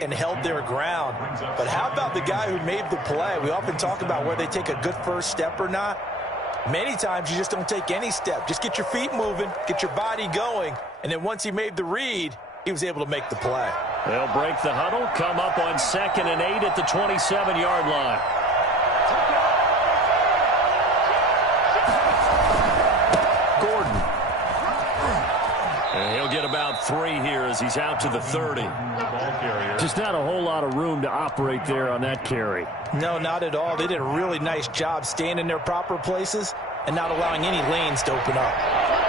and held their ground. But how about the guy who made the play? We often talk about where they take a good first step or not. Many times you just don't take any step. Just get your feet moving, get your body going, and then once he made the read, he was able to make the play. They'll break the huddle, come up on 2nd and 8 at the 27-yard line. Gordon. And he'll get about 3 here as he's out to the 30. Just not a whole lot of room to operate there on that carry. No, not at all. They did a really nice job staying in their proper places and not allowing any lanes to open up.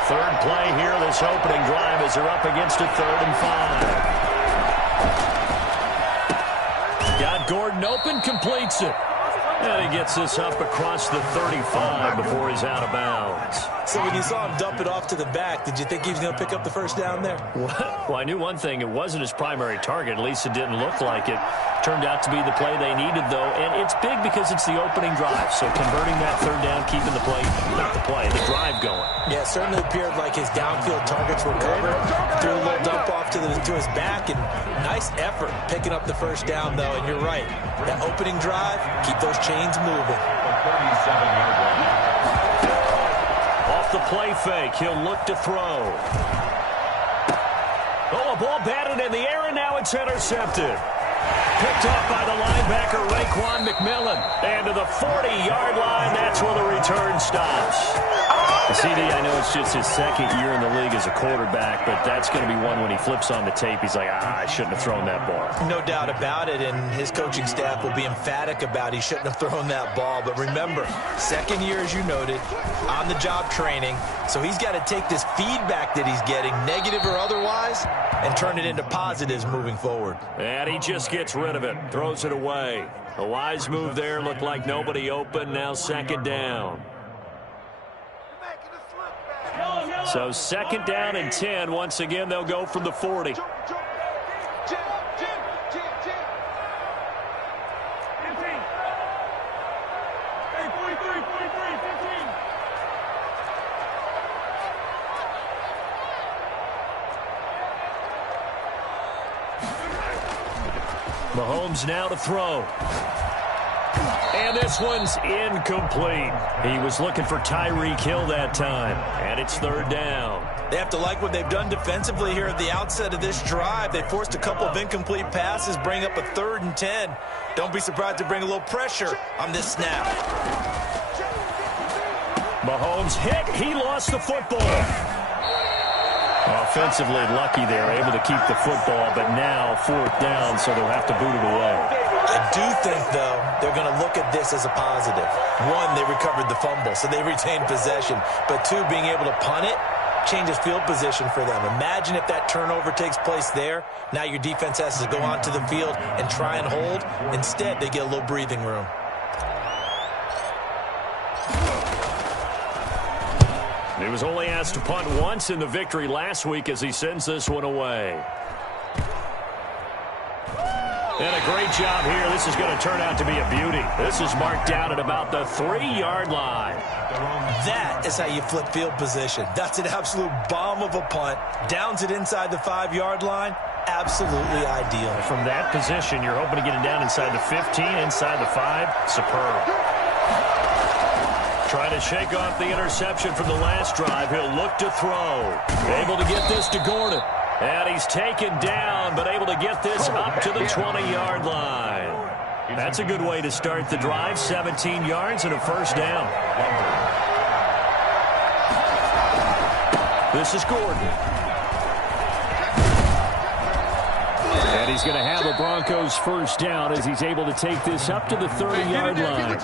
Third play here, this opening drive as they're up against a 3rd and 5. Got Gordon open, completes it. And he gets this up across the 35 before he's out of bounds. So when you saw him dump it off to the back, did you think he was going to pick up the first down there? Well, I knew one thing. It wasn't his primary target. At least it didn't look like it. Turned out to be the play they needed, though. And it's big because it's the opening drive. So converting that 3rd down, keeping the play, not the play, the drive going. Yeah, it certainly appeared like his downfield targets were covered. Threw a little dump off to his back, and nice effort picking up the first down, though. And you're right. That opening drive, keep those chains moving. Off the play fake, he'll look to throw. Oh, a ball batted in the air, and now it's intercepted. Picked off by the linebacker, Raekwon McMillan. And to the 40-yard line, that's where the return stops. CD, I know it's just his 2nd year in the league as a quarterback, but that's going to be one when he flips on the tape. He's like, I shouldn't have thrown that ball. No doubt about it, and his coaching staff will be emphatic about he shouldn't have thrown that ball. But remember, 2nd year, as you noted, on-the-job training, so he's got to take this feedback that he's getting, negative or otherwise, and turn it into positives moving forward. And he just gets rid of it, throws it away. A wise move there, looked like nobody open, now 2nd down. So 2nd down and 10. Once again, they'll go from the 40. Mahomes now to throw. And this one's incomplete. He was looking for Tyreek Hill that time. And it's 3rd down. They have to like what they've done defensively here at the outset of this drive. They forced a couple of incomplete passes, bring up a 3rd and 10. Don't be surprised to bring a little pressure on this snap. Mahomes hit. He lost the football. Offensively lucky there, able to keep the football, but now 4th down, so they'll have to boot it away. I do think, though, they're going to look at this as a positive. 1, they recovered the fumble, so they retained possession. But 2, being able to punt it changes field position for them. Imagine if that turnover takes place there. Now your defense has to go onto the field and try and hold. Instead, they get a little breathing room. He was only asked to punt once in the victory last week as he sends this one away. And a great job here. This is going to turn out to be a beauty. This is marked down at about the 3-yard line. That is how you flip field position. That's an absolute bomb of a punt. Downs it inside the 5-yard line. Absolutely ideal. From that position, you're hoping to get it down inside the 15, inside the 5. Superb. Trying to shake off the interception from the last drive. He'll look to throw. Able to get this to Gordon. And he's taken down, but able to get this up to the 20-yard line. That's a good way to start the drive. 17 yards and a 1st down. This is Gordon. And he's going to have a Broncos 1st down as he's able to take this up to the 30-yard line.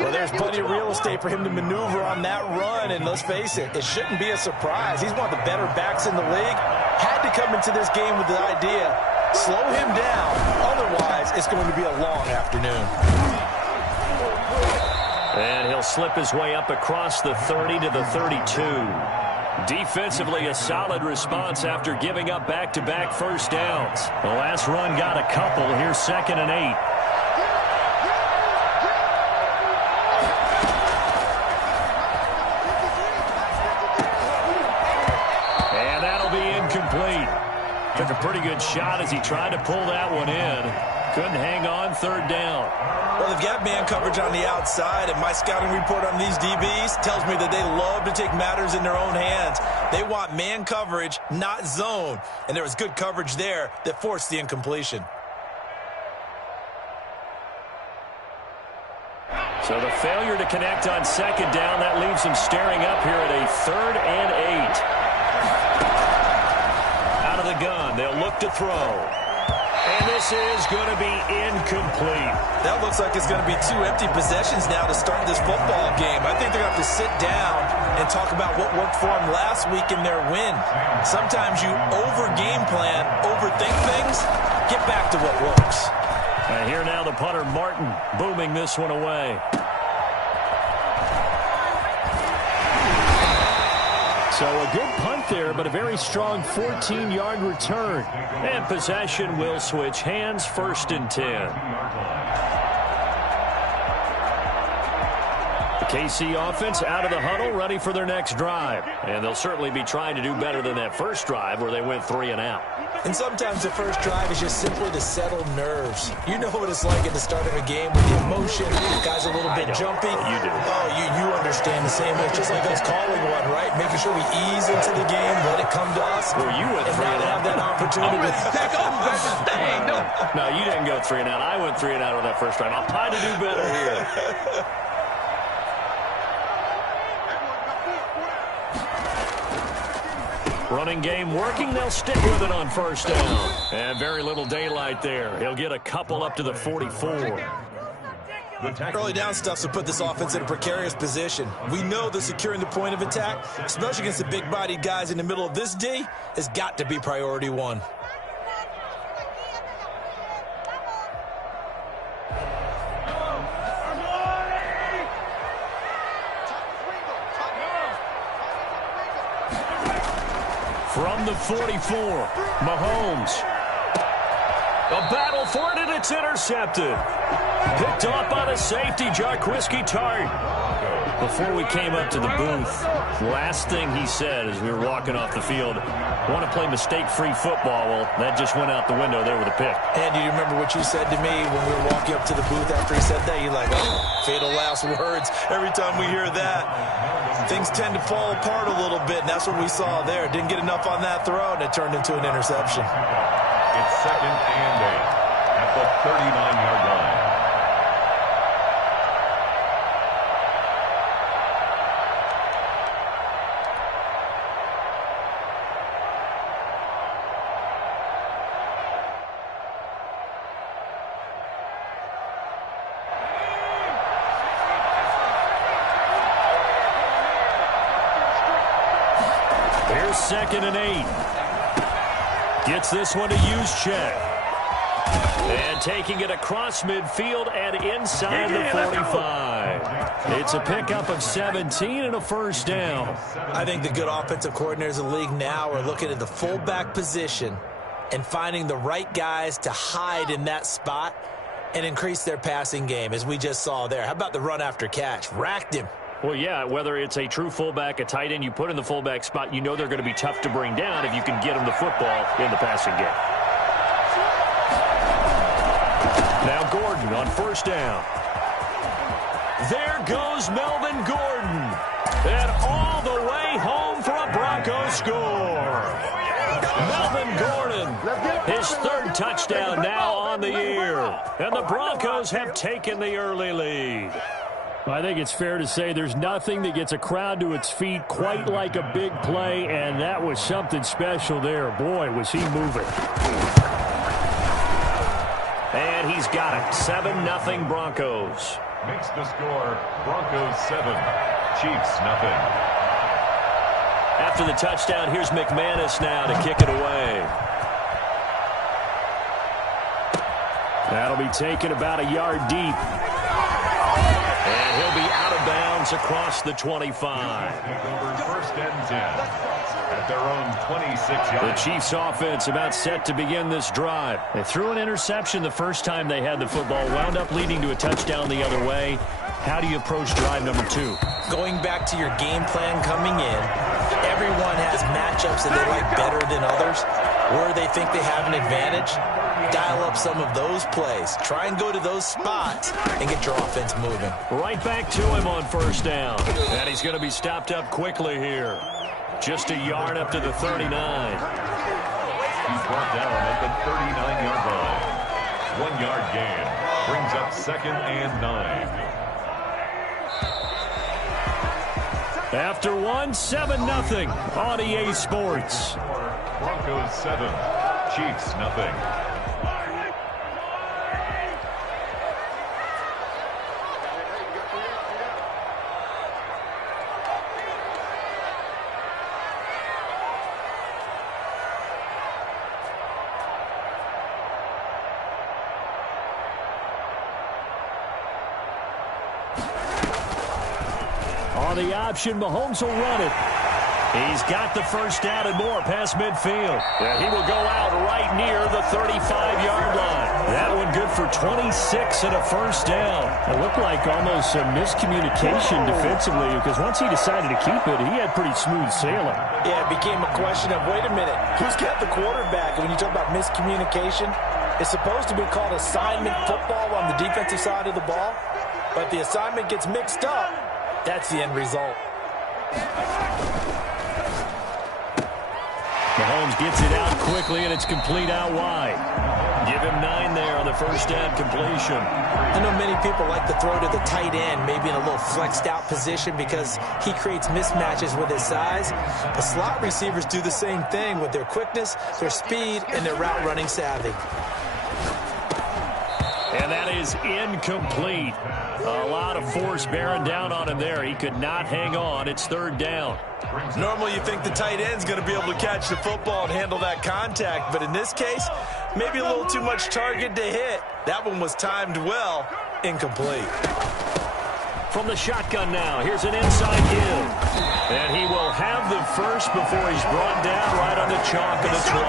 Well, there's plenty of real estate for him to maneuver on that run, and let's face it, it shouldn't be a surprise. He's one of the better backs in the league. Had to come into this game with the idea, slow him down, otherwise it's going to be a long afternoon. And he'll slip his way up across the 30 to the 32. Defensively, a solid response after giving up back-to-back 1st downs. The last run got a couple. Here's 2nd and 8. Took a pretty good shot as he tried to pull that one in. Couldn't hang on third down. Well, they've got man coverage on the outside, and my scouting report on these DBs tells me that they love to take matters in their own hands. They want man coverage, not zone. And there was good coverage there that forced the incompletion. So the failure to connect on second down, that leaves him staring up here at a 3rd and 8. Out of the gun, they'll look to throw. And this is going to be incomplete. That looks like it's going to be 2 empty possessions now to start this football game. I think they're going to have to sit down and talk about what worked for them last week in their win. Sometimes you over-game plan, overthink things, get back to what works. And here now the punter, Martin, booming this one away. So a good punt there, but a very strong 14-yard return. And possession will switch hands, 1st and 10. The KC offense out of the huddle, ready for their next drive. And they'll certainly be trying to do better than that first drive where they went 3 and out. And sometimes the first drive is just simply to settle nerves. You know what it's like at the start of a game with the emotion, the guy's a little bit jumpy. You do. Oh, you understand the same way. It's just like us calling one, right? Making sure we ease into the game, let it come to us. Well, you went 3 and out. Have that opportunity. No, you didn't go 3 and out. I went 3 and out on that first drive. I'll try to do better here. Running game working. They'll stick with it on 1st down. And very little daylight there. He'll get a couple up to the 44. Early down stuff to put this offense in a precarious position. We know that securing the point of attack, especially against the big-bodied guys in the middle of this D, has got to be priority 1. From the 44, Mahomes. A battle for it, and it's intercepted. Picked off by the safety, Jarquiski Tart. Before we came up to the booth, last thing he said as we were walking off the field, want to play mistake-free football. Well, that just went out the window there with a pick. And do you remember what you said to me when we were walking up to the booth after he said that? You're like, oh, fatal last words. Every time we hear that, things tend to fall apart a little bit, and that's what we saw there. Didn't get enough on that throw, and it turned into an interception. It's 2nd and 8 at the 39-yard line. Here's 2nd and 8. Gets this one to Juszczyk. And taking it across midfield and inside the 45. It's a pickup of 17 and a 1st down. I think the good offensive coordinators in the league now are looking at the fullback position and finding the right guys to hide in that spot and increase their passing game, as we just saw there. How about the run after catch? Racked him. Well, yeah, whether it's a true fullback, a tight end, you put in the fullback spot, you know they're going to be tough to bring down if you can get them the football in the passing game. Now Gordon on 1st down. There goes Melvin Gordon. And all the way home for a Broncos score. Melvin Gordon, his 3rd touchdown now on the year. And the Broncos have taken the early lead. I think it's fair to say there's nothing that gets a crowd to its feet quite like a big play, and that was something special there. Boy, was he moving. And he's got it. 7-0 Broncos. Makes the score Broncos 7, Chiefs 0. After the touchdown, here's McManus now to kick it away. That'll be taken about a yard deep. And he'll be out of bounds across the 25. 1st and 10 at their own 26-yard. The Chiefs offense about set to begin this drive. They threw an interception the first time they had the football, wound up leading to a touchdown the other way. How do you approach drive number 2? Going back to your game plan coming in, everyone has matchups that they like better than others. where they think they have an advantage, dial up some of those plays. Try and go to those spots and get your offense moving. Right back to him on first down. And he's going to be stopped up quickly here. Just a yard up to the 39. He's brought down at the 39-yard line. 1 yard gain brings up 2nd and 9. After 7-0 on EA Sports. Broncos 7, Chiefs nothing. On the option, Mahomes will run it. He's got the first down and more past midfield. And he will go out right near the 35-yard line. That one good for 26 and a first down. It looked like almost a miscommunication defensively because once he decided to keep it, he had pretty smooth sailing. Yeah, it became a question of, wait a minute, who's got the quarterback? And when you talk about miscommunication, it's supposed to be called assignment football on the defensive side of the ball. But the assignment gets mixed up. That's the end result. Mahomes gets it out quickly, and it's complete out wide. Give him 9 there on the first down completion. I know many people like to throw to the tight end, maybe in a little flexed out position because he creates mismatches with his size. The slot receivers do the same thing with their quickness, their speed, and their route running savvy. And that is incomplete. A lot of force bearing down on him there. He could not hang on. It's 3rd down. Normally you think the tight end's going to be able to catch the football and handle that contact, but in this case, maybe a little too much target to hit. That one was timed well. Incomplete. From the shotgun now, here's an inside give. And he will have the first before he's brought down right on the chalk of the 20.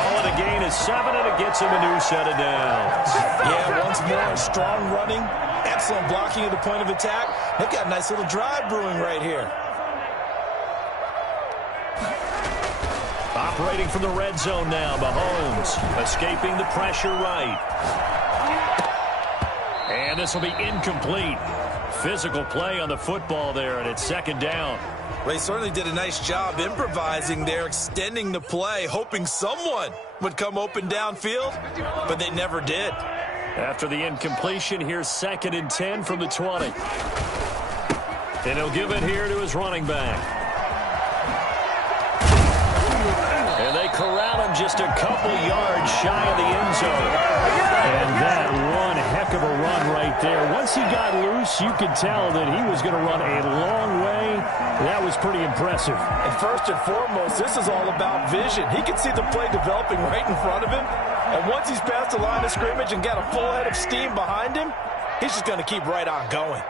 Call it a gain of 7, and it gets him a new set of downs. Yeah, once more, strong running, excellent blocking at the point of attack. They've got a nice little drive brewing right here. Operating from the red zone now, Mahomes escaping the pressure right. And this will be incomplete. Physical play on the football there, and it's 2nd down. Well, he certainly did a nice job improvising there, extending the play, hoping someone would come open downfield, but they never did. After the incompletion, here's 2nd and 10 from the 20. And he'll give it here to his running back. And they corral him just a couple yards shy of the end zone. And that one heck of a run right there. Once he got loose, you could tell that he was going to run a long way. That was pretty impressive. And first and foremost, this is all about vision. He can see the play developing right in front of him. And once he's past the line of scrimmage and got a full head of steam behind him, he's just going to keep right on going.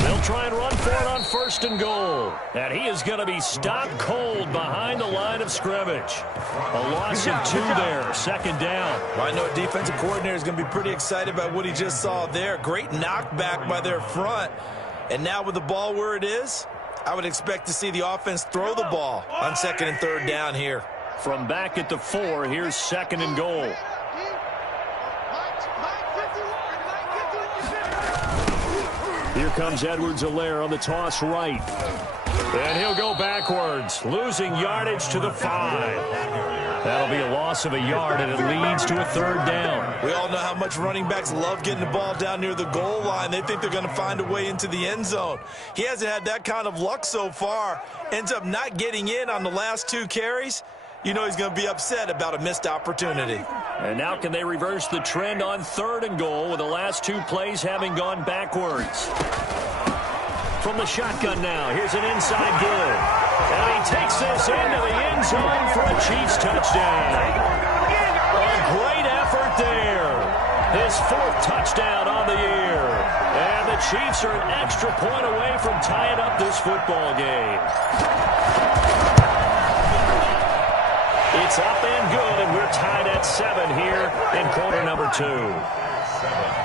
They'll try and run for it on 1st and goal. And he is going to be stopped cold behind the line of scrimmage. A loss of 2 there, 2nd down. Well, I know a defensive coordinator is going to be pretty excited about what he just saw there. Great knockback by their front. And now with the ball where it is, I would expect to see the offense throw the ball on 2nd and 3rd down here. From back at the 4, here's 2nd and goal. Here comes Edwards-Helaire on the toss right. And he'll go backwards, losing yardage to the 5. That'll be a loss of a yard, and it leads to a 3rd down. We all know how much running backs love getting the ball down near the goal line. They think they're going to find a way into the end zone. He hasn't had that kind of luck so far. Ends up not getting in on the last 2 carries. You know he's going to be upset about a missed opportunity. And now can they reverse the trend on 3rd and goal with the last 2 plays having gone backwards? From the shotgun now, here's an inside give. And he takes this into the end zone for a Chiefs touchdown. A great effort there. His 4th touchdown on the year. And the Chiefs are an extra point away from tying up this football game. It's up and good, and we're tied at 7 here in quarter number 2. 7.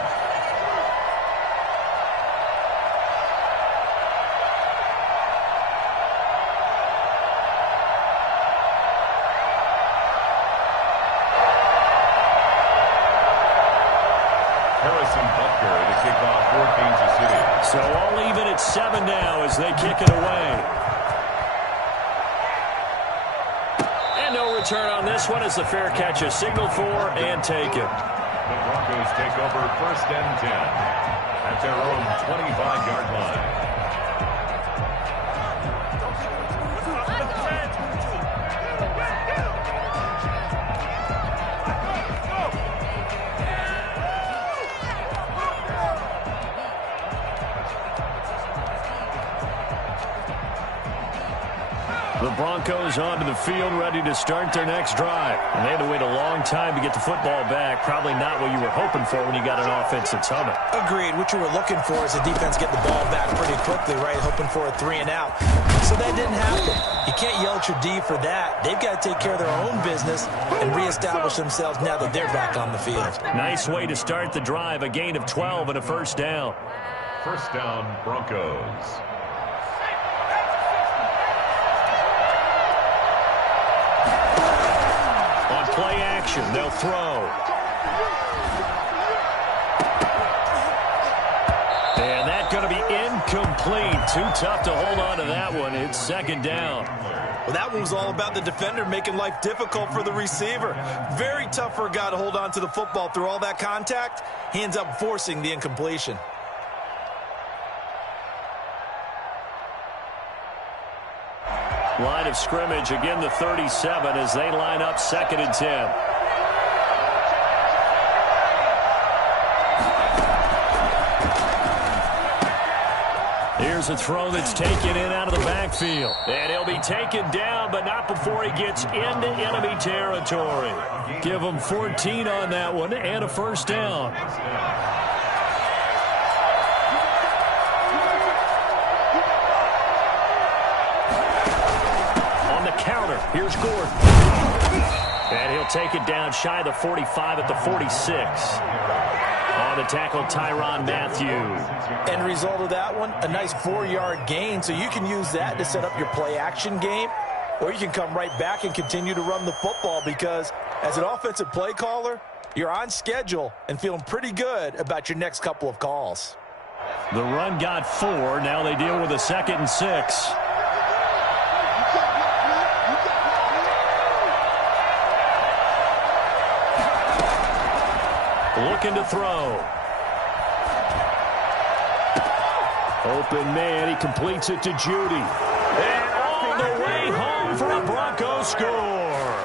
Harrison Butker to kick off for Kansas City. So all even at 7 now as they kick it away. And no return on this one as the fair catch is signaled for and taken. The Broncos take over 1st and 10 at their own 25-yard line. The Broncos onto the field, ready to start their next drive. And they had to wait a long time to get the football back. Probably not what you were hoping for when you got an offense that's humming. Agreed. What you were looking for is the defense get the ball back pretty quickly, right? Hoping for a 3 and out. So that didn't happen. You can't yell at your D for that. They've got to take care of their own business and reestablish themselves now that they're back on the field. Nice way to start the drive. A gain of 12 and a first down. First down, Broncos. Play action. They'll throw. And that's going to be incomplete. Too tough to hold on to that one. It's 2nd down. Well, that one was all about the defender making life difficult for the receiver. Very tough for a guy to hold on to the football through all that contact. He ends up forcing the incompletion. Line of scrimmage, again the 37 as they line up 2nd and 10. Here's a throw that's taken in out of the backfield. And he'll be taken down, but not before he gets into enemy territory. Give him 14 on that one and a first down. Counter. Here's Gordon. And he'll take it down shy of the 45 at the 46. On the tackle, Tyrann Mathieu. End result of that one, a nice 4-yard gain. So you can use that to set up your play-action game, or you can come right back and continue to run the football because as an offensive play caller, you're on schedule and feeling pretty good about your next couple of calls. The run got 4. Now they deal with a 2nd and 6. Looking to throw. Open man. He completes it to Jeudy. And all the way home for a Bronco score.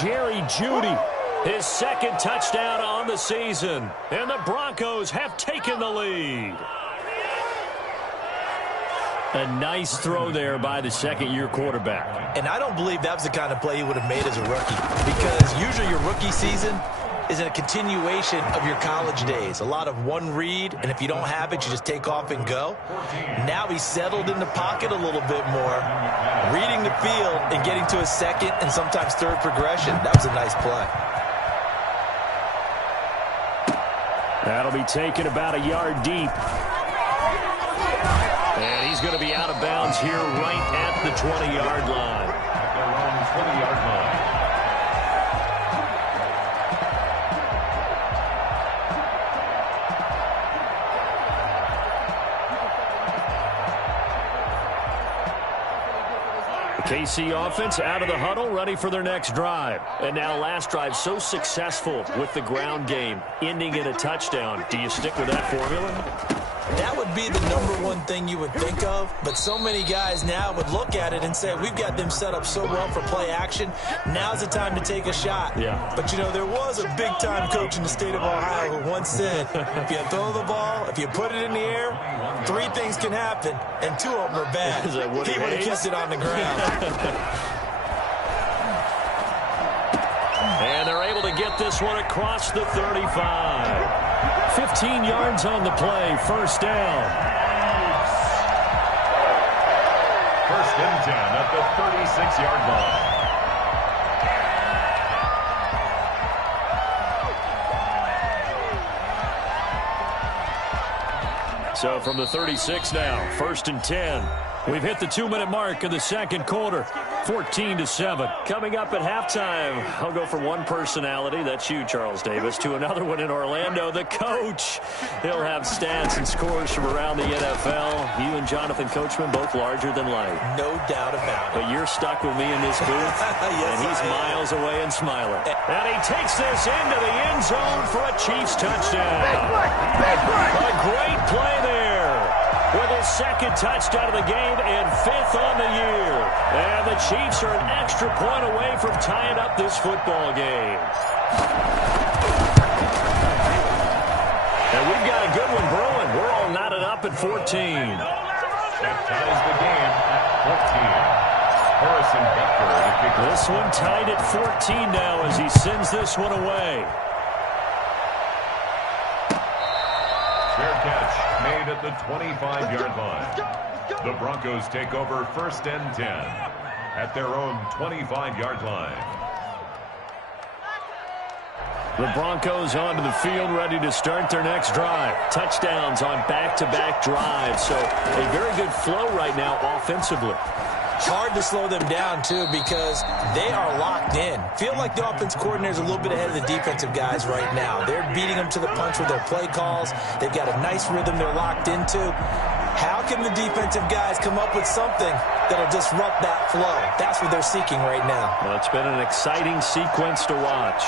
Jerry Jeudy, his 2nd touchdown on the season. And the Broncos have taken the lead. A nice throw there by the 2nd-year quarterback. And I don't believe that was the kind of play he would have made as a rookie because usually your rookie season is a continuation of your college days. A lot of one read, and if you don't have it, you just take off and go. Now he's settled in the pocket a little bit more, reading the field and getting to a 2nd and sometimes 3rd progression. That was a nice play. That'll be taken about a yard deep. And he's going to be out of bounds here right at the 20-yard line. At their own 20-yard line. KC offense out of the huddle, ready for their next drive. And now last drive so successful with the ground game, ending in a touchdown. Do you stick with that formula? That would be the #1 thing you would think of, but so many guys now would look at it and say, we've got them set up so well for play action, now's the time to take a shot. Yeah. But, you know, there was a big-time coach in the state of Ohio who once said, if you throw the ball, if you put it in the air, 3 things can happen, and 2 of them are bad. Is that Woody He would have Hayes? kept it on the ground. And they're able to get this one across the 35. 15 yards on the play, first down. First and 10 at the 36-yard line. So from the 36 now, 1st and 10. We've hit the 2-minute mark of the 2nd quarter. 14-7. Coming up at halftime, I'll go from one personality, that's you, Charles Davis, to another one in Orlando, the coach. He'll have stats and scores from around the NFL. You and Jonathan Coachman, both larger than life. No doubt about it. But you're stuck with me in this booth, yes, and he's miles away and smiling. And he takes this into the end zone for a Chiefs touchdown. Big play. A great play there. With his second touchdown of the game and 5th on the year. And the Chiefs are an extra point away from tying up this football game. And we've got a good one brewing. We're all knotted up at 14. That ties the game at 14. Harrison Butker to kick off. This one tied at 14 now as he sends this one away. Fair catch made at the 25-yard line. The Broncos take over 1st and 10 at their own 25-yard line. The Broncos onto the field, ready to start their next drive. Touchdowns on back-to-back drives, so a very good flow right now offensively. Hard to slow them down, too, because they are locked in. Feel like the offense coordinator is a little bit ahead of the defensive guys right now. They're beating them to the punch with their play calls. They've got a nice rhythm they're locked into. How can the defensive guys come up with something that'll disrupt that flow? That's what they're seeking right now. Well, it's been an exciting sequence to watch.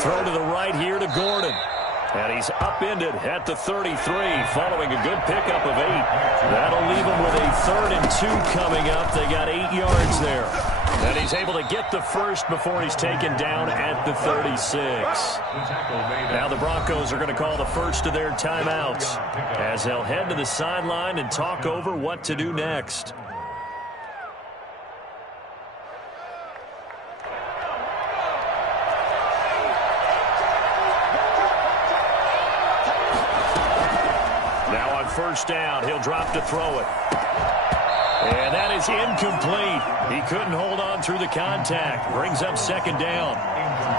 Throw to the right here to Gordon. And he's upended at the 33 following a good pickup of 8. That'll leave him with a 3rd and 2 coming up. They got 8 yards there. And he's able to get the first before he's taken down at the 36. Now the Broncos are going to call the first of their timeouts as they'll head to the sideline and talk over what to do next. First down, he'll drop to throw it. And that is incomplete. He couldn't hold on through the contact. Brings up 2nd down.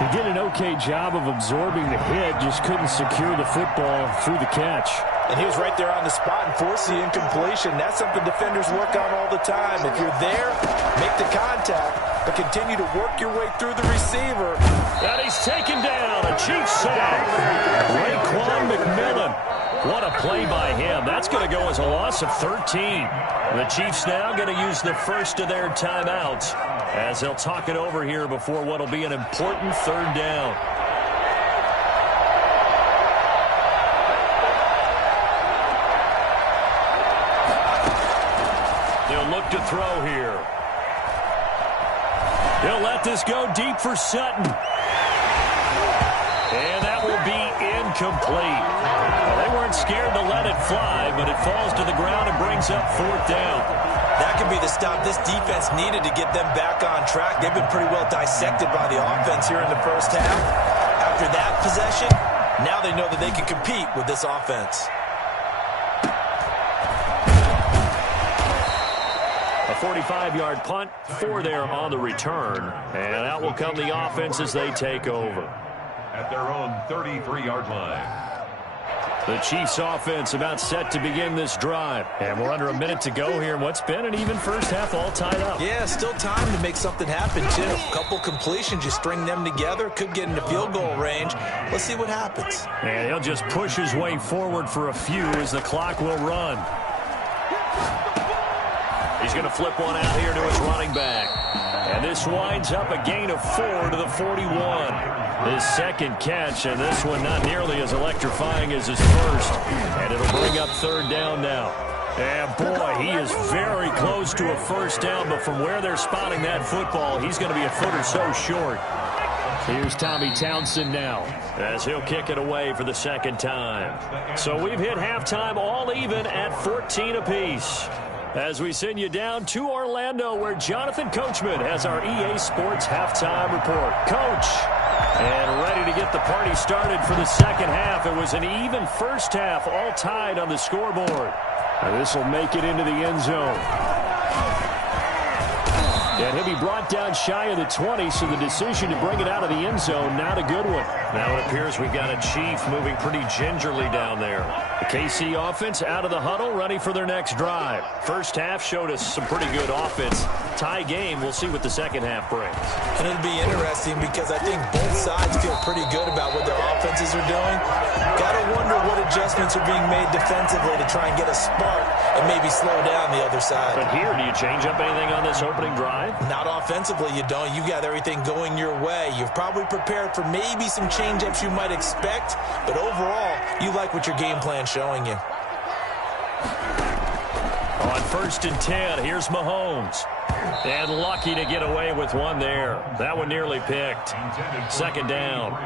He did an okay job of absorbing the hit, just couldn't secure the football through the catch. And he was right there on the spot and forced the incompletion. That's something defenders work on all the time. If you're there, make the contact, but continue to work your way through the receiver. And he's taken down. A Chiefs sack. Raekwon McMillan. What a play by him. That's going to go as a loss of 13. The Chiefs now going to use the first of their timeouts as they'll talk it over here before what will be an important 3rd down. They'll look to throw here. He'll let this go deep for Sutton. And that will be incomplete. Well, they weren't scared to let it fly, but it falls to the ground and brings up 4th down. That could be the stop this defense needed to get them back on track. They've been pretty well dissected by the offense here in the first half. After that possession, now they know that they can compete with this offense. A 45-yard punt, 4 there on the return. And out will come the offense as they take over. At their own 33-yard line. The Chiefs offense about set to begin this drive. And we're under a minute to go here in what's been an even first half all tied up. Yeah, still time to make something happen, too. A couple completions, you string them together, could get into field goal range. Let's see what happens. And he'll just push his way forward for a few as the clock will run. He's going to flip one out here to his running back. And this winds up a gain of 4 to the 41. His second catch, and this one not nearly as electrifying as his first. And it'll bring up 3rd down now. And boy, he is very close to a first down, but from where they're spotting that football, he's going to be a foot or so short. Here's Tommy Townsend now as he'll kick it away for the 2nd time. So we've hit halftime all even at 14 apiece. As we send you down to Orlando, where Jonathan Coachman has our EA Sports halftime report. Coach, and ready to get the party started for the 2nd half. It was an even first half, all tied on the scoreboard. And this will make it into the end zone. And he'll be brought down shy of the 20, so the decision to bring it out of the end zone, not a good one. Now it appears we've got a Chief moving pretty gingerly down there. The KC offense out of the huddle, ready for their next drive. First half showed us some pretty good offense. Tie game, we'll see what the second half brings. And it'll be interesting because I think both sides feel pretty good about what their offenses are doing. Got to wonder what adjustments are being made defensively to try and get a spark and maybe slow down the other side. But here, do you change up anything on this opening drive? Not offensively, you don't. You got everything going your way. You've probably prepared for maybe some change-ups you might expect, but overall, you like what your game plan's showing you. On 1st and 10, here's Mahomes. And lucky to get away with one there. That one nearly picked. Second down.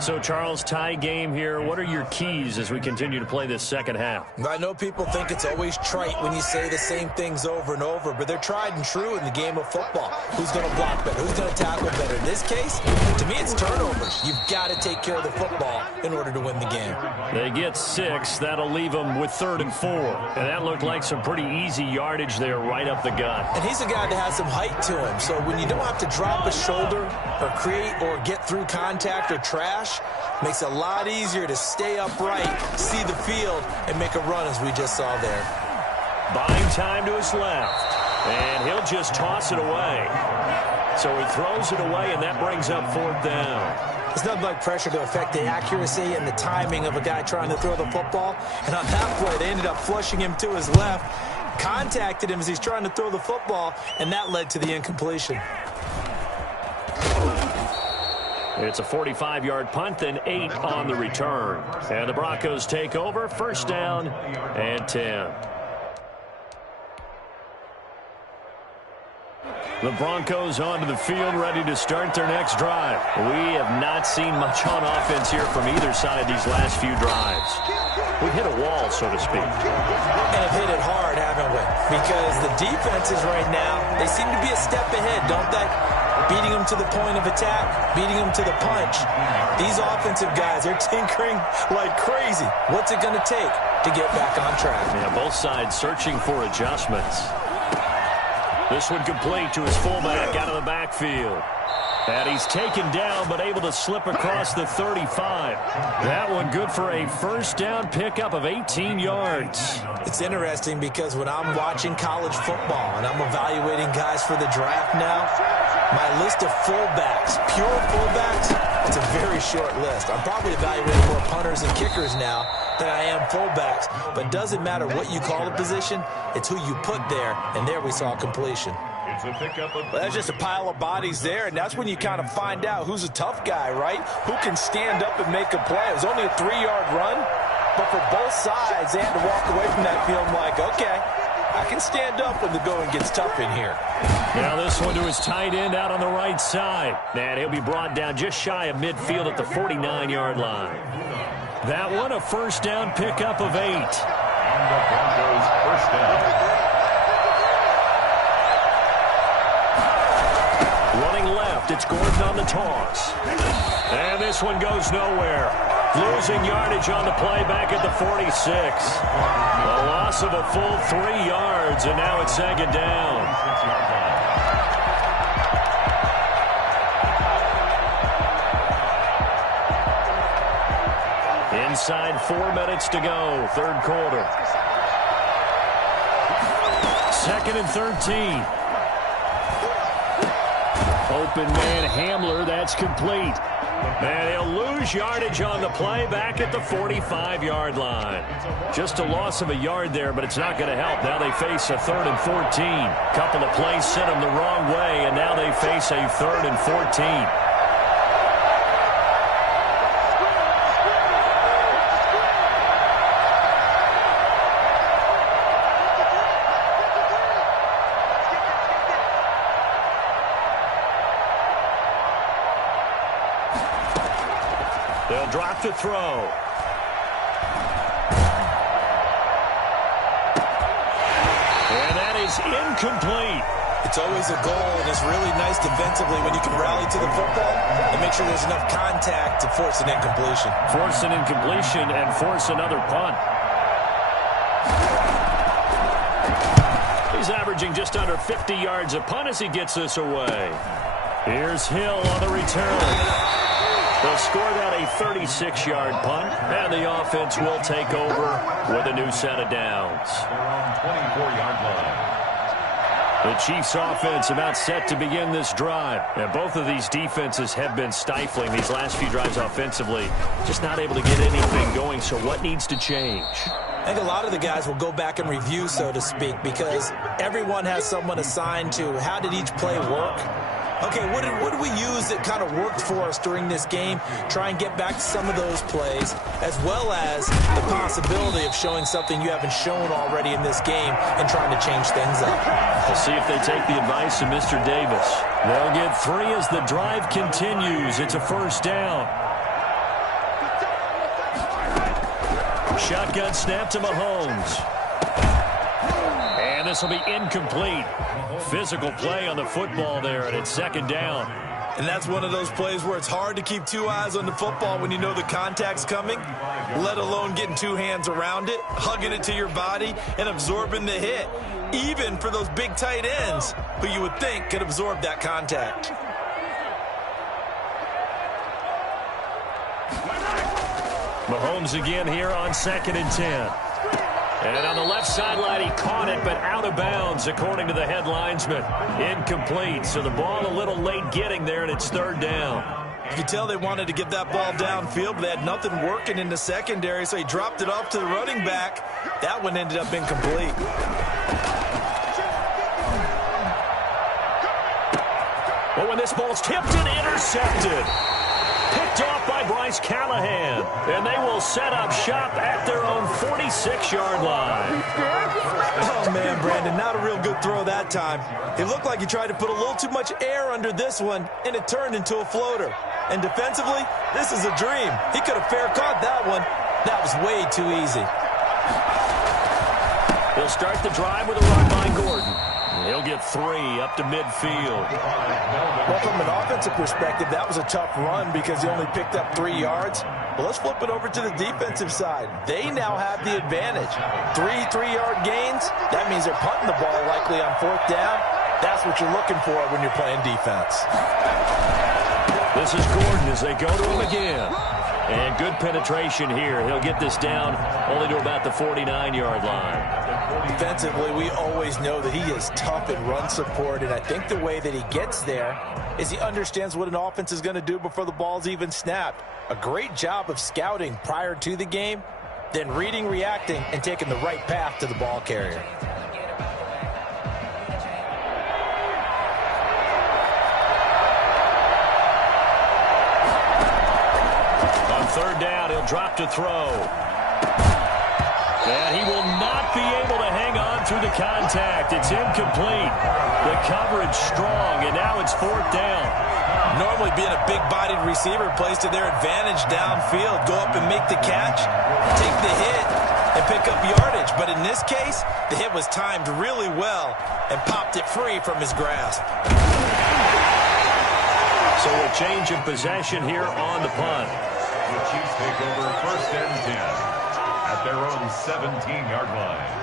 So, Charles, tie game here. What are your keys as we continue to play this second half? I know people think it's always trite when you say the same things over and over, but they're tried and true in the game of football. Who's going to block better? Who's going to tackle better? In this case, to me, it's turnovers. You've got to take care of the football in order to win the game. They get 6. That'll leave them with 3rd and 4. And that looked like some pretty easy yardage there right up the gut. And he's a guy that has some height to him, so when you don't have to drop a shoulder or create or get through contact or trash, makes it a lot easier to stay upright, see the field, and make a run as we just saw there. Buying time to his left, and he'll just toss it away. So he throws it away, and that brings up 4th down. There's nothing like pressure to affect the accuracy and the timing of a guy trying to throw the football, and on that play, they ended up flushing him to his left, contacted him as he's trying to throw the football, and that led to the incompletion. It's a 45-yard punt, then 8 on the return. And the Broncos take over, 1st down and 10. The Broncos onto the field, ready to start their next drive. We have not seen much on offense here from either side these last few drives. We've hit a wall, so to speak. And have hit it hard, haven't we? Because the defenses right now, they seem to be a step ahead, don't they? Beating them to the point of attack, beating them to the punch. These offensive guys, they're tinkering like crazy. What's it going to take to get back on track? Yeah, both sides searching for adjustments. This one complete to his fullback out of the backfield. And he's taken down, but able to slip across the 35. That one good for a 1st down pickup of 18 yards. It's interesting because when I'm watching college football and I'm evaluating guys for the draft now, my list of fullbacks, pure fullbacks, it's a very short list. I'm probably evaluating more punters and kickers now than I am fullbacks. But it doesn't matter what you call the position, it's who you put there, and there we saw completion. Well, that's just a pile of bodies there, and that's when you kind of find out who's a tough guy, right? Who can stand up and make a play. It was only a 3-yard run, but for both sides, they had to walk away from that field like, okay, I can stand up when the going gets tough in here. Now this one to his tight end out on the right side. And he'll be brought down just shy of midfield at the 49-yard line. That one a 1st down pickup of 8. And the Broncos 1st down. Running left, it's Gordon on the toss. And this one goes nowhere. Losing yardage on the play back at the 46. A loss of a full 3 yards, and now it's 2nd down. Inside 4 minutes to go, 3rd quarter. 2nd and 13. Open man Hamler, that's complete. And he'll lose yardage on the play back at the 45-yard line. Just a loss of a yard there, but it's not going to help. Now they face a 3rd and 14. Couple of plays sent them the wrong way, and now they face a 3rd and 14. They'll drop to throw. And that is incomplete. It's always a goal, and it's really nice defensively when you can rally to the football and make sure there's enough contact to force an incompletion. Force an incompletion and force another punt. He's averaging just under 50 yards a punt as he gets this away. Here's Hill on the return. They'll score that a 36-yard punt, and the offense will take over with a new set of downs. Their own 24-yard line. The Chiefs offense about set to begin this drive. And both of these defenses have been stifling these last few drives offensively. Just not able to get anything going, so what needs to change? I think a lot of the guys will go back and review, so to speak, because everyone has someone assigned to how did each play work. Okay, what did we use that kind of worked for us during this game? Try and get back to some of those plays, as well as the possibility of showing something you haven't shown already in this game and trying to change things up. We'll see if they take the advice of Mr. Davis. They'll get 3 as the drive continues. It's a first down. Shotgun snap to Mahomes. And this will be incomplete. Physical play on the football there, and it's second down. And that's one of those plays where it's hard to keep 2 eyes on the football when you know the contact's coming, let alone getting 2 hands around it, hugging it to your body, and absorbing the hit, even for those big tight ends who you would think could absorb that contact. Mahomes again here on 2nd and 10. And on the left sideline, he caught it, but out of bounds, according to the head linesman. Incomplete, so the ball a little late getting there, and it's 3rd down. You could tell they wanted to get that ball downfield, but they had nothing working in the secondary, so he dropped it off to the running back. That one ended up incomplete. But when this ball's tipped and intercepted. Picked off by Bryce Callahan. And they will set up shop at their own 46-yard line. Oh, man, Brandon, not a real good throw that time. It looked like he tried to put a little too much air under this one, and it turned into a floater. And defensively, this is a dream. He could have fair caught that one. That was way too easy. They'll start the drive with a run by Gordon. He'll get 3 up to midfield. Well, from an offensive perspective, that was a tough run because he only picked up 3 yards. But let's flip it over to the defensive side. They now have the advantage. 3 3-yard gains, that means they're punting the ball likely on 4th down. That's what you're looking for when you're playing defense. This is Gordon as they go to him again. And good penetration here. He'll get this down only to about the 49-yard line. Defensively, we always know that he is tough in run support, and I think the way that he gets there is he understands what an offense is going to do before the ball's even snapped. A great job of scouting prior to the game, then reading, reacting, and taking the right path to the ball carrier. On 3rd down, he'll drop to throw. And he will not be able to hang on through the contact. It's incomplete. The coverage strong, and now it's 4th down. Normally being a big-bodied receiver plays to their advantage downfield. Go up and make the catch, take the hit, and pick up yardage. But in this case, the hit was timed really well and popped it free from his grasp. So a change of possession here on the punt. The Chiefs take over 1st and 10. At their own 17-yard line.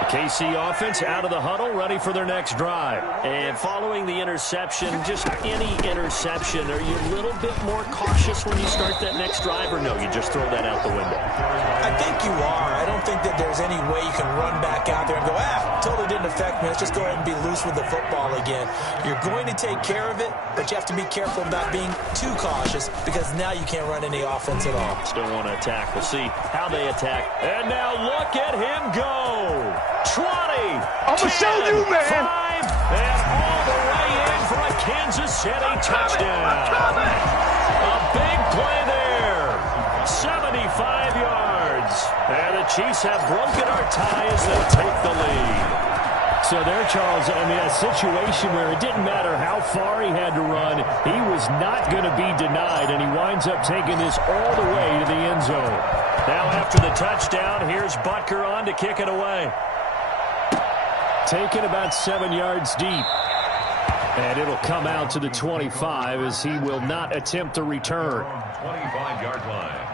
The KC offense out of the huddle, ready for their next drive. And following the interception, just any interception, are you a little bit more cautious when you start that next drive, or no, you just throw that out the window? I think you are. I don't think that there's any way you can run back out there and go, totally didn't affect me. Let's just go ahead and be loose with the football again. You're going to take care of it, but you have to be careful about being too cautious because now you can't run any offense at all. Still want to attack. We'll see how they attack. And now look at him go. 20. I'm going to show you, man. 5, and all the way in for a Kansas City touchdown. A big play there. 75 yards. And the Chiefs have broken our tie as they take the lead. So there, Charles, I mean, a situation where it didn't matter how far he had to run, he was not going to be denied, and he winds up taking this all the way to the end zone. Now after the touchdown, here's Butker on to kick it away. Taken about 7 yards deep. And it'll come out to the 25 as he will not attempt to return. 25-yard line.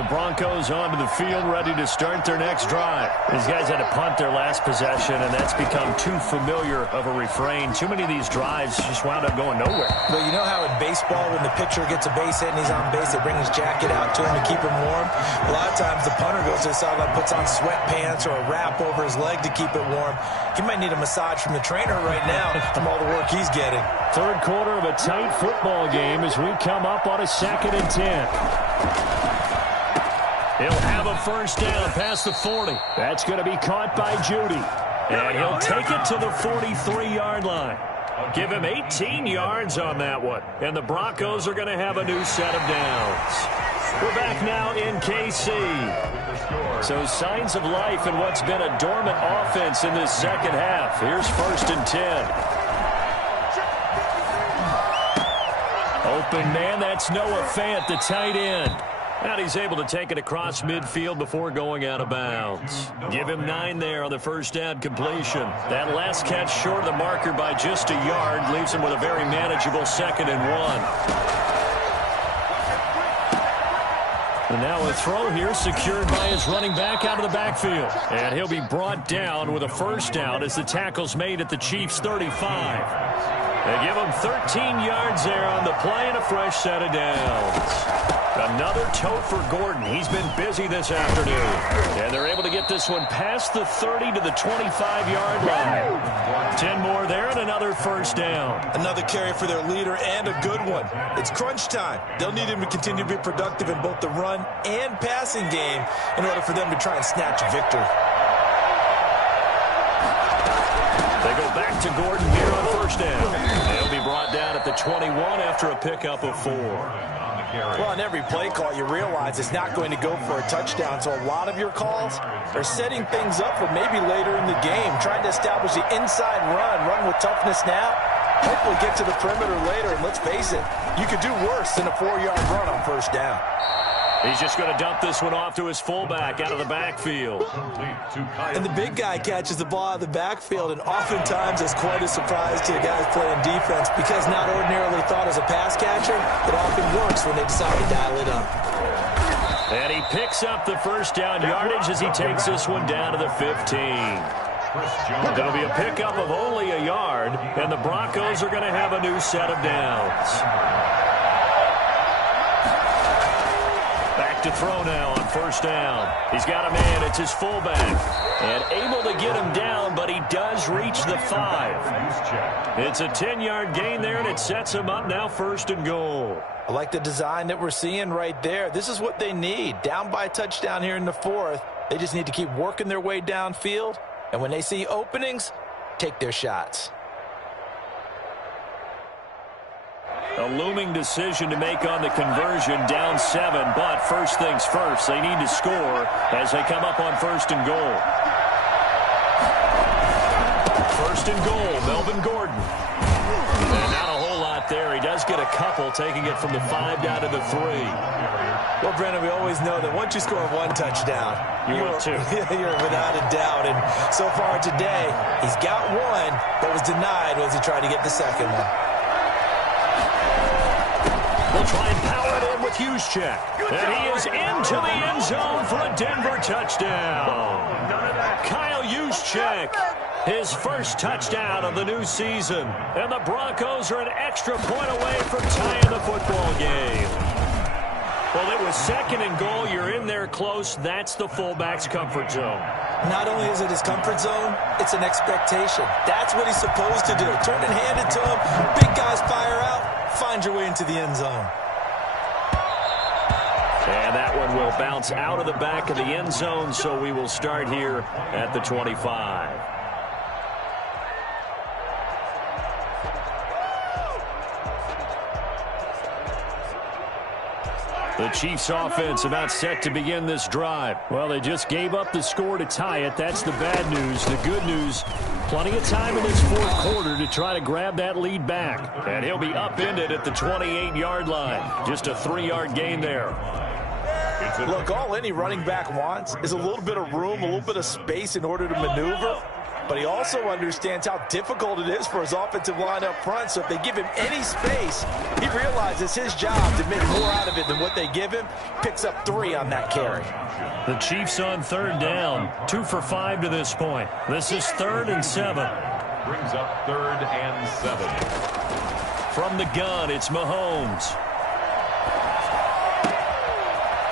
The Broncos onto the field, ready to start their next drive. These guys had to punt their last possession, and that's become too familiar of a refrain. Too many of these drives just wound up going nowhere. But you know how in baseball, when the pitcher gets a base hit and he's on base, they bring his jacket out to him to keep him warm? A lot of times the punter goes to the sideline, puts on sweatpants or a wrap over his leg to keep it warm. He might need a massage from the trainer right now from all the work he's getting. Third quarter of a tight football game as we come up on a 2nd and 10. He'll have a first down past the 40. That's going to be caught by Judy. And he'll take it to the 43-yard line. Give him 18 yards on that one. And the Broncos are going to have a new set of downs. We're back now in KC. So signs of life in what's been a dormant offense in this second half. Here's 1st and 10. Open man, that's Noah Fant, the tight end. And he's able to take it across midfield before going out of bounds. Give him 9 there on the first down completion. That last catch short of the marker by just a yard leaves him with a very manageable 2nd and 1. And now a throw here secured by his running back out of the backfield. And he'll be brought down with a first down as the tackle's made at the Chiefs' 35. They give him 13 yards there on the play and a fresh set of downs. Another tote for Gordon. He's been busy this afternoon. And they're able to get this one past the 30 to the 25-yard line. 10 more there and another first down. Another carry for their leader and a good one. It's crunch time. They'll need him to continue to be productive in both the run and passing game in order for them to try and snatch a victory. They go back to Gordon here on first down. They'll be brought down at the 21 after a pickup of 4. Well, on every play call, you realize it's not going to go for a touchdown. So a lot of your calls are setting things up for maybe later in the game, trying to establish the inside run with toughness now, hopefully get to the perimeter later. And let's face it, you could do worse than a 4-yard run on first down. He's just going to dump this one off to his fullback out of the backfield. And the big guy catches the ball out of the backfield, and oftentimes it's quite a surprise to the guys playing defense because not ordinarily thought as a pass catcher, it often works when they decide to dial it up. And he picks up the first down yardage as he takes this one down to the 15. It'll be a pickup of only a yard, and the Broncos are going to have a new set of downs. To throw now on first down. He's got a man. It's his fullback. And able to get him down, but he does reach the 5. It's a 10-yard gain there, and it sets him up now 1st and goal. I like the design that we're seeing right there. This is what they need. Down by a touchdown here in the 4th. They just need to keep working their way downfield. And when they see openings, take their shots. A looming decision to make on the conversion, down 7, but first things first, they need to score as they come up on 1st and goal. 1st and goal, Melvin Gordon. And not a whole lot there. He does get a couple, taking it from the 5 down to the 3. Well, Brandon, we always know that once you score 1 touchdown, you're without a doubt. And so far today, he's got 1, but was denied as he tried to get the second one. They'll try and power it in with Juszczyk. And he is into the end zone for a Denver touchdown. Kyle Juszczyk, his first touchdown of the new season. And the Broncos are an extra point away from tying the football game. Well, it was 2nd and goal. You're in there close. That's the fullback's comfort zone. Not only is it his comfort zone, it's an expectation. That's what he's supposed to do. Turn and hand it to him. Big guys fire out. Find your way into the end zone. And that one will bounce out of the back of the end zone, so we will start here at the 25. The Chiefs offense about set to begin this drive. Well, they just gave up the score to tie it. That's the bad news. The good news, plenty of time in this 4th quarter to try to grab that lead back. And he'll be upended at the 28-yard line. Just a 3-yard gain there. Look, all any running back wants is a little bit of room, a little bit of space in order to maneuver. but he also understands how difficult it is for his offensive line up front. So if they give him any space, he realizes his job to make more out of it than what they give him. Picks up 3 on that carry. The Chiefs on 3rd down, 2 for 5 to this point. This is 3rd and 7. Brings up 3rd and 7. From the gun, it's Mahomes.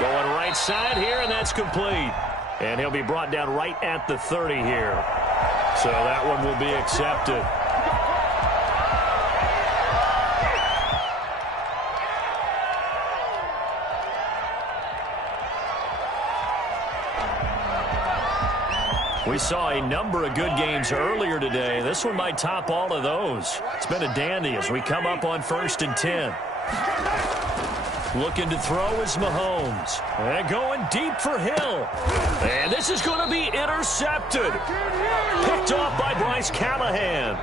Going right side here, and that's complete. And he'll be brought down right at the 30 here. So that one will be accepted. We saw a number of good games earlier today. This one might top all of those. It's been a dandy as we come up on 1st and 10. Looking to throw is Mahomes. And going deep for Hill. And this is going to be intercepted. Picked off by Bryce Callahan.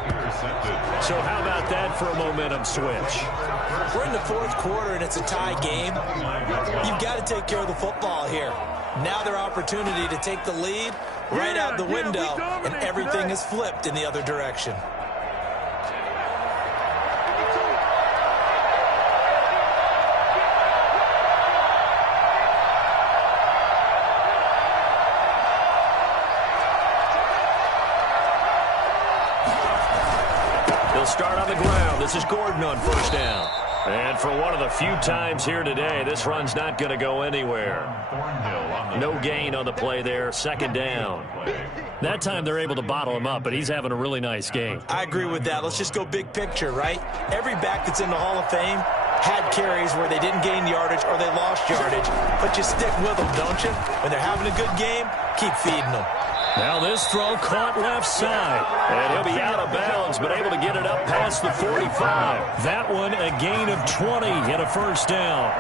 So how about that for a momentum switch? We're in the 4th quarter, and it's a tie game. You've got to take care of the football here. Now their opportunity to take the lead right out the window, and everything is flipped in the other direction. They'll start on the ground. This is Gordon on 1st down. And for one of the few times here today, this run's not going to go anywhere. No gain on the play there, 2nd down. That time they're able to bottle him up, but he's having a really nice game. I agree with that. Let's just go big picture, right? Every back that's in the Hall of Fame had carries where they didn't gain yardage or they lost yardage, but you stick with them, don't you? When they're having a good game, keep feeding them. Now this throw caught left side. And he'll be out of bounds, but able to get it up past the 45. That one a gain of 20 and a 1st down.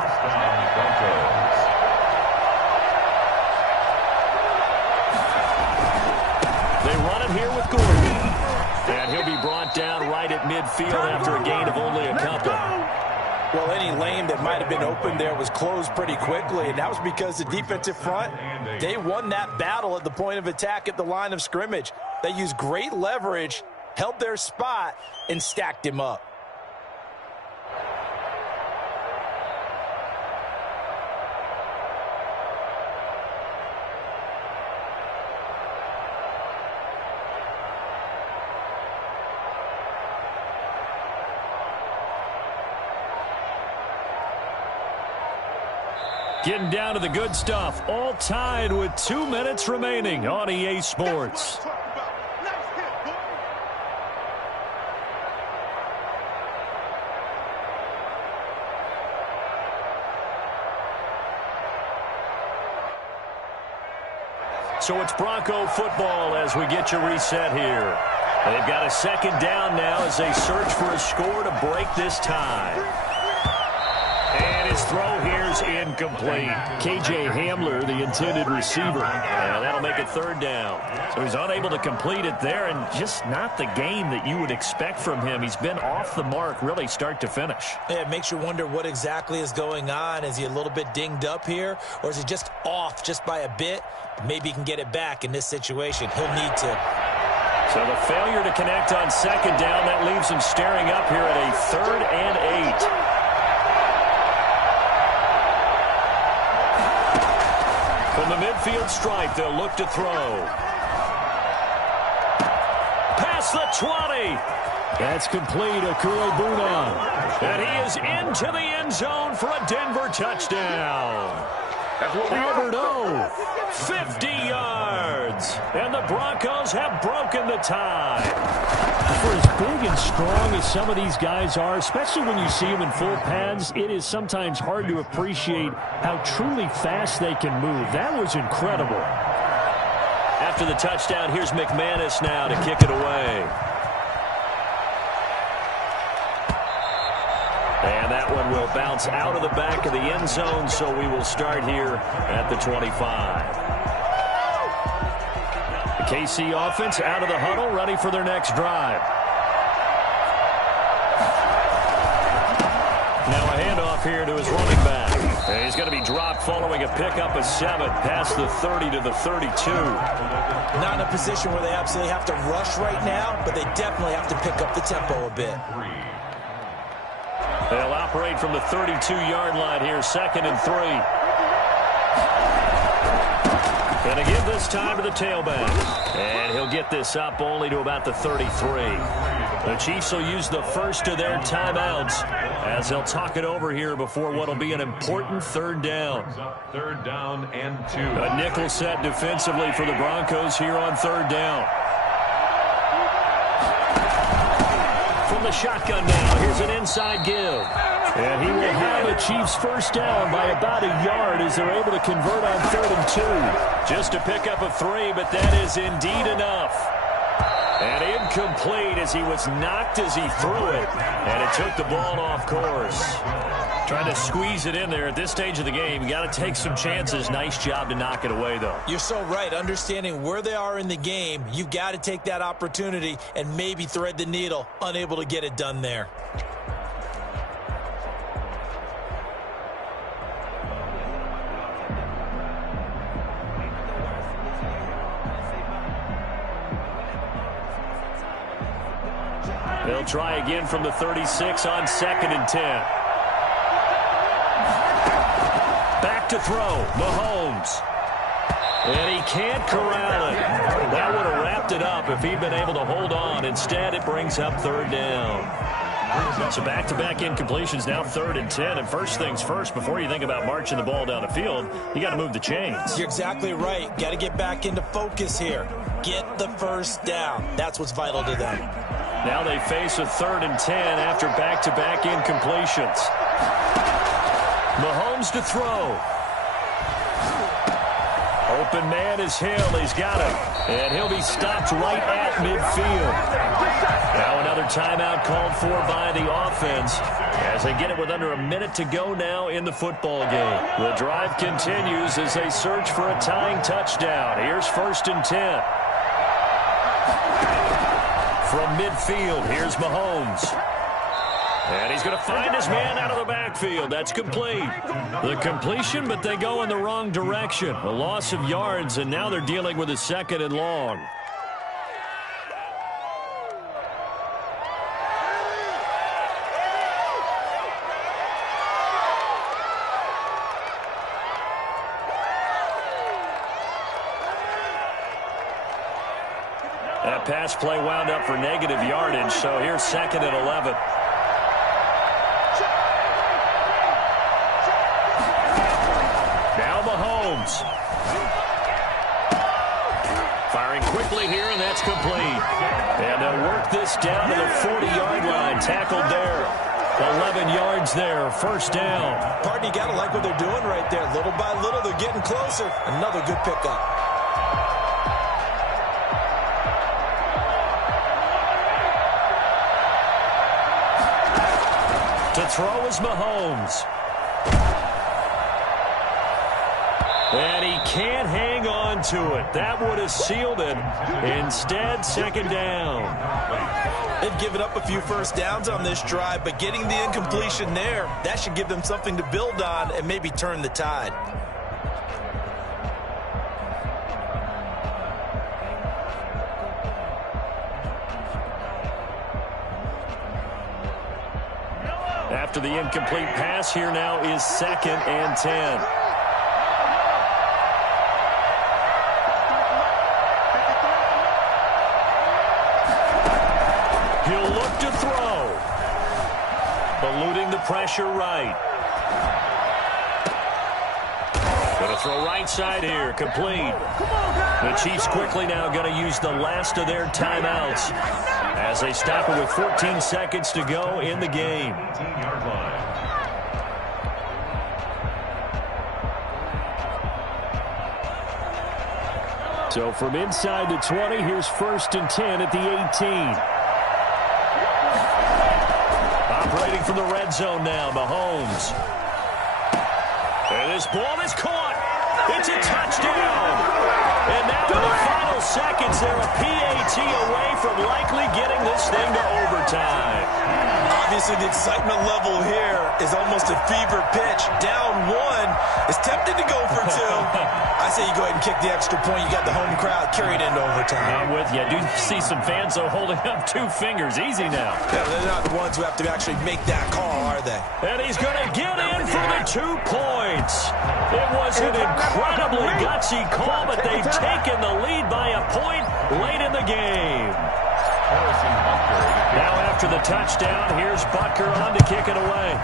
They run it here with Gordon. And he'll be brought down right at midfield after a gain of only a couple. Well, any lane that might have been open there was closed pretty quickly, and that was because the defensive front, they won that battle at the point of attack at the line of scrimmage. They used great leverage, held their spot, and stacked him up. Getting down to the good stuff. All tied with 2 minutes remaining on EA Sports. So it's Bronco football as we get you reset here. They've got a 2nd down now as they search for a score to break this tie. And his throw here's incomplete. KJ Hamler, the intended receiver. And that'll make it 3rd down. So he's unable to complete it there, and just not the game that you would expect from him. He's been off the mark really start to finish. Yeah, it makes you wonder what exactly is going on. Is he a little bit dinged up here, or is he just off just by a bit? Maybe he can get it back in this situation. He'll need to. So the failure to connect on 2nd down, that leaves him staring up here at a 3rd and 8. From the midfield stripe, they'll look to throw. Past the 20. That's complete, Okuro-Buna. And he is into the end zone for a Denver touchdown. Albert O, 50 yards. And the Broncos have broken the tie. For as big and strong as some of these guys are, especially when you see them in full pads, it is sometimes hard to appreciate how truly fast they can move. That was incredible. After the touchdown, here's McManus now to kick it away. And that one will bounce out of the back of the end zone, so we will start here at the 25. The KC offense out of the huddle, ready for their next drive. Now a handoff here to his running back. And he's going to be dropped following a pickup of 7 past the 30 to the 32. Not in a position where they absolutely have to rush right now, but they definitely have to pick up the tempo a bit. They'll operate from the 32-yard line here, 2nd and 3. And again this time to the tailback. And he'll get this up only to about the 33. The Chiefs will use the first of their timeouts as they'll talk it over here before what will be an important 3rd down. 3rd down and 2. A nickel set defensively for the Broncos here on 3rd down. From the shotgun now, here's an inside give. And he will have a Chiefs first down by about a yard as they're able to convert on 3rd and 2. Just a pickup of 3, but that is indeed enough. And incomplete as he was knocked as he threw it. And it took the ball off course. Trying to squeeze it in there at this stage of the game. You got to take some chances. Nice job to knock it away, though. You're so right. Understanding where they are in the game, you've got to take that opportunity and maybe thread the needle. Unable to get it done there. They'll try again from the 36 on 2nd and 10. Back to throw, Mahomes. And he can't corral it. That would have wrapped it up if he'd been able to hold on. Instead, it brings up 3rd down. So back-to-back incompletions, now 3rd and 10. And first things first, before you think about marching the ball down the field, you got to move the chains. You're exactly right. Got to get back into focus here. Get the first down. That's what's vital to them. Now they face a 3rd and 10 after back-to-back incompletions. Mahomes to throw. Open man is Hill. He's got it. And he'll be stopped right at midfield. Now another timeout called for by the offense as they get it with under a minute to go now in the football game. The drive continues as they search for a tying touchdown. Here's 1st and 10. From midfield, here's Mahomes. And he's going to find his man out of the backfield. That's complete. The completion, but they go in the wrong direction. A loss of yards, and now they're dealing with a 2nd and long. That pass play wound up for negative yardage, so here's 2nd and 11. Now Mahomes. Firing quickly here, and that's complete. And they'll work this down to the 40-yard line. Tackled there. 11 yards there. First down. Pardon, you got to like what they're doing right there. Little by little, they're getting closer. Another good pickup. To throw is Mahomes. And he can't hang on to it. That would have sealed it. Instead, 2nd down. They've given up a few first downs on this drive, but getting the incompletion there, that should give them something to build on and maybe turn the tide. After the incomplete pass, here now is 2nd and 10. He'll look to throw. Eluding the pressure right. Going to throw right side here. Complete. The Chiefs quickly now going to use the last of their timeouts as they stop it with 14 seconds to go in the game. So from inside the 20, here's 1st and 10 at the 18. Operating from the red zone now, Mahomes. And this ball is caught. It's a touchdown. And now in the final seconds, they're a PAT away from likely getting this thing to overtime. Obviously, the excitement level here is almost a fever pitch. Down one, is tempted to go for two. I say you go ahead and kick the extra point. You got the home crowd carried into overtime. I'm with you. I do see some fans, though, holding up 2 fingers. Easy now. Yeah, they're not the ones who have to actually make that call, are they? And he's going to get in for the 2 points. It was an incredibly gutsy call, but they've taken the lead by a point late in the game. Now after the touchdown, here's Butker on to kick it away.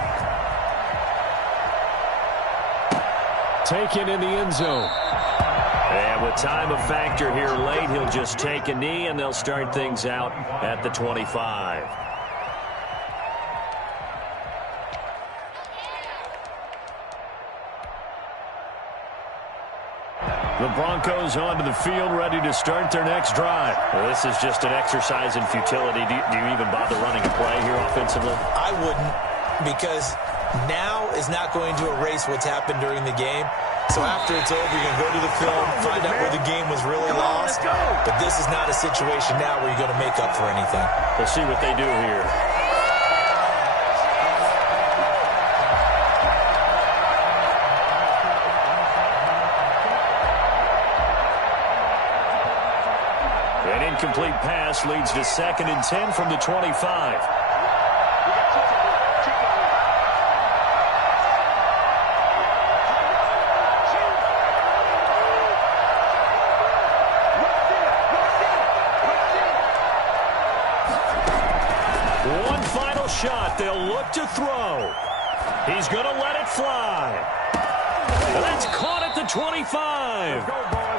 Taken in the end zone. And with time a factor here late, he'll just take a knee, and they'll start things out at the 25. The Broncos onto the field, ready to start their next drive. Well, this is just an exercise in futility. Do you even bother running a play here offensively? I wouldn't, because now is not going to erase what's happened during the game. So after it's over, you can go to the film, find out where the game was really lost. But this is not a situation now where you're going to make up for anything. We'll see what they do here. An incomplete pass leads to 2nd and 10 from the 25. One final shot. They'll look to throw. He's going to let it fly. And that's caught at the 25.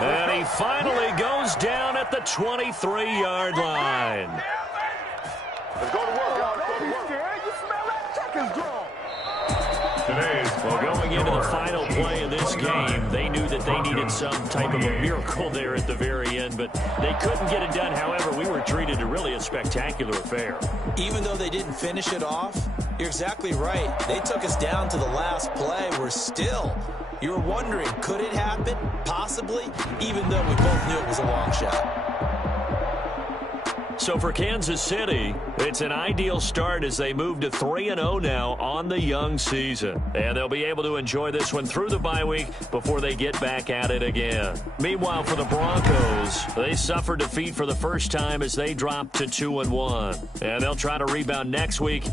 And he finally goes down at the 23-yard line. Let's go to work, y'all. Let's go to work. You smell that chicken's drawn. Well, going into the final play of this game, they knew that they needed some type of a miracle there at the very end, but they couldn't get it done. However, we were treated to really a spectacular affair. Even though they didn't finish it off, you're exactly right. They took us down to the last play. We're still, you were wondering, could it happen? Possibly, even though we both knew it was a long shot. So for Kansas City, it's an ideal start as they move to 3-0 now on the young season. And they'll be able to enjoy this one through the bye week before they get back at it again. Meanwhile, for the Broncos, they suffered defeat for the first time as they dropped to 2-1. And they'll try to rebound next week.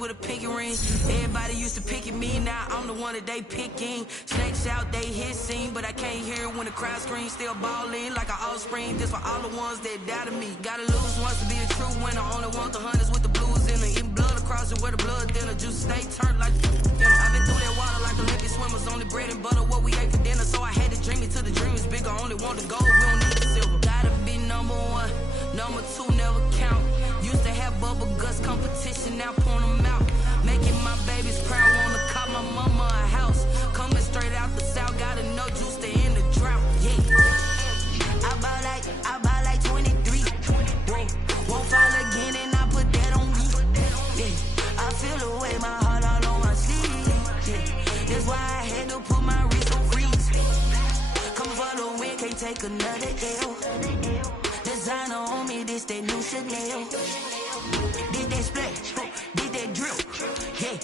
With a pinky ring. Everybody used to pick at me, now I'm the one that they picking. Snakes out, they hissing, but I can't hear when the crowd screams. Still balling like an offspring. This for all the ones that doubted me. Gotta lose once to be a true winner. Only want the hunters with the blues in it. Eating blood across it where the blood dinner. Juice stay turned like dinner. I've been through that water like Olympic swimmers. Only bread and butter what we ate for dinner. So I had to dream it till the dream is bigger. Only want the gold, we don't need the silver. Gotta be number one, number two never count. Used to have bubble guts competition, now point them out. Making my babies proud, wanna call my mama a house. Coming straight out the south, gotta know juice to end the drought. Yeah, I buy like 23. Won't fall again, and I put that on me. Yeah, I feel the way, my heart all on my sleeve. Yeah, that's why I had to put my wrist on freeze. Coming for the win, can't take another L. Designer on me, this that new Chanel. Did that splash, did that drill. Yeah,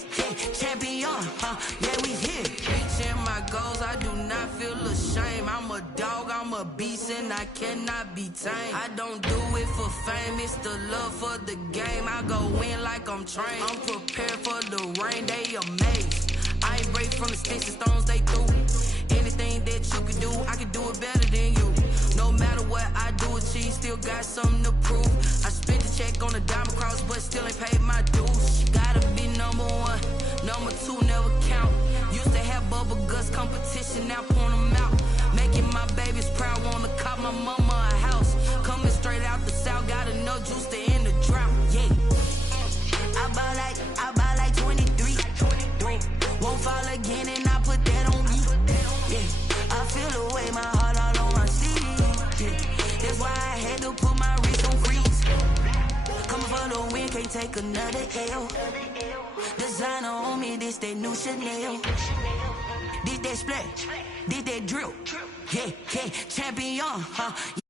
champion, yeah, we here. Reaching my goals, I do not feel ashamed. I'm a dog, I'm a beast, and I cannot be tamed. I don't do it for fame, it's the love for the game. I go in like I'm trained. I'm prepared for the rain, they amazed. I ain't break from the sticks and stones they threw. Anything that you can do, I can do it better than you. No matter what I do, achieve, still got something to prove. I spent the check on the diamond cross, but still ain't paid my dues. Gotta be number one, number number 2 never count. Used to have bubble guts competition, now point them out. Making my babies proud, wanna cop my mama a house. Coming straight out the south, got enough juice to end the drought. Yeah. I buy like 23. Won't fall again and I put that on me. Yeah. I feel the way, my heart all on my sleeve. Yeah. That's why I had to put my wrist on freeze. Coming for the win, can't take another L. Designer on me, this that new Chanel. Did that splash, did that drill. Yeah, champion, huh?